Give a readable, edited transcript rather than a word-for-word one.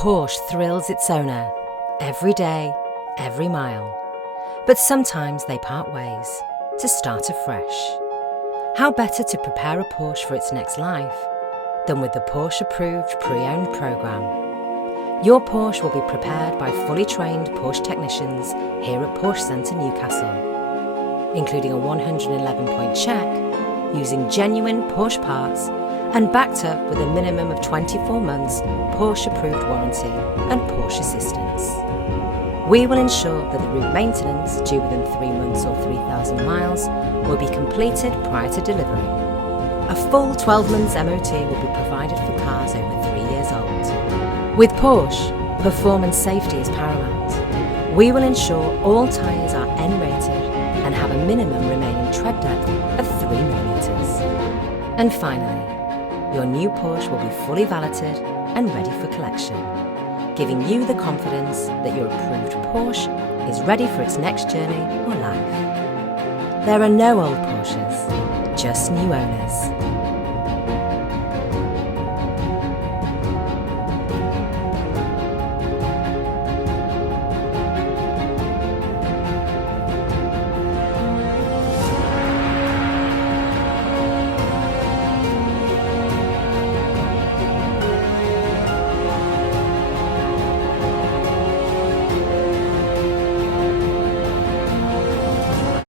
Porsche thrills its owner every day, every mile. But sometimes they part ways to start afresh. How better to prepare a Porsche for its next life than with the Porsche Approved Pre-Owned programme. Your Porsche will be prepared by fully trained Porsche technicians here at Porsche Centre Newcastle, including a 111-point check, using genuine Porsche parts and backed up with a minimum of 24 months Porsche Approved warranty and Porsche assistance. We will ensure that the route maintenance due within 3 months or 3,000 miles will be completed prior to delivery. A full 12 months MOT will be provided for cars over 3 years old. With Porsche, performance safety is paramount. We will ensure all tyres are N-rated and have a minimum remaining tread depth of 3mm. And finally, your new Porsche will be fully valeted and ready for collection, giving you the confidence that your approved Porsche is ready for its next journey or life. There are no old Porsches, just new owners.